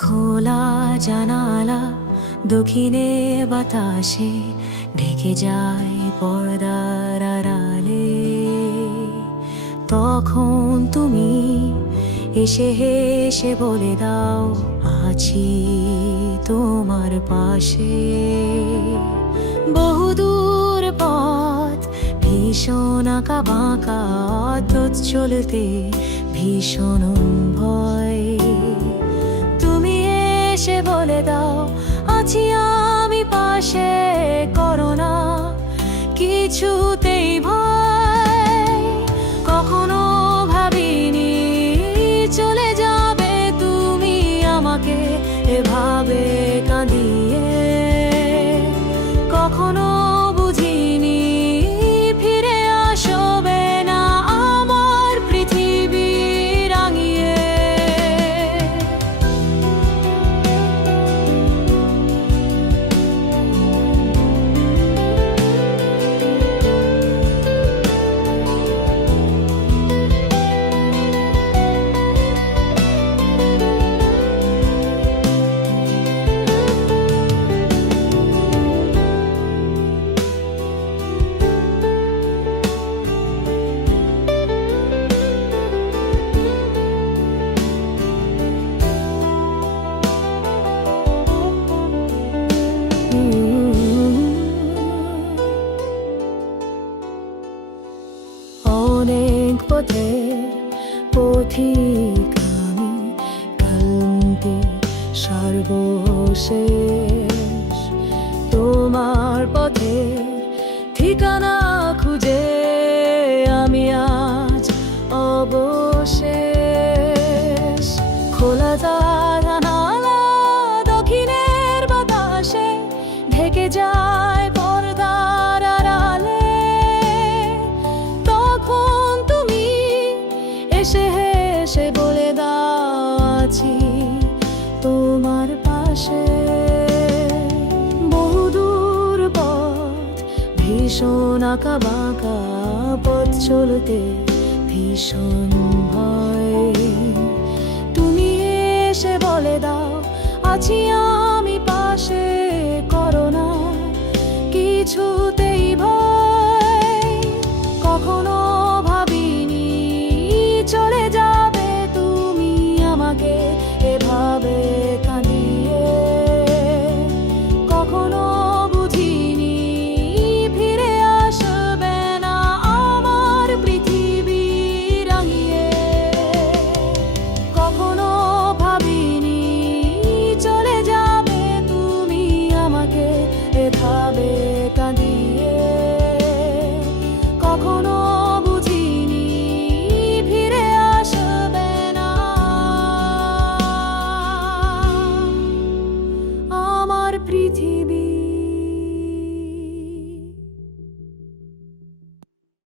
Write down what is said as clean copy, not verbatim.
খোলা জানালা দক্ষিণে বাতাসে ঢেকে যায় পর্দার আড়ালে। তখন তুমি এসে হেসে বলে দাও, আছি তোমার পাশে। বহুদূর পথ ভীষণ আঁকা বাঁকা, অদ্ভুত চলতে ভীষণ ভয়। তুমি এসে বলে দাও, আছি আমি পাশে, করো না কিছুতেই ভয়। কখনো ভাবিনি চলে যাবে তুমি আমাকে এভাবে কাঁদিয়ে। কখনো বুঝিনি ফিরে আসবে না আমার পৃথিবী রাঙিয়ে। অনেক পথে পথিক আমি, ক্লান্তি সর্বশেষ। তোমার পথে ঠিকানা খুঁজে আমি আজ অবশেষ। খোলা জানালা দক্ষিণের বাতাসে ঢেকে যায় পর্দার আড়ালে। তখন তুমি এসে হেসে বলে দাও, আছি তোমার পাশে। বহুদূর পথ ভীষণ আঁকা বাঁকা, পথ চলতে ভীষণ ভয়। তুমি এসে বলে দাও, আছি আমি পাশে, করো না কিছুতেই ভয়। কখনো ভাবিনি চলে যাবে তুমি আমাকে এভাবে কাঁদিয়ে। কখনো বুঝিনি ফিরে আসবে না আমার পৃথিবী রাঙিয়ে। কখনো ভাবিনি চলে যাবে তুমি আমাকে এভাবে কাঁদিয়ে। কখনো বুঝিনি ফিরে আসবে না আমার পৃথিবী।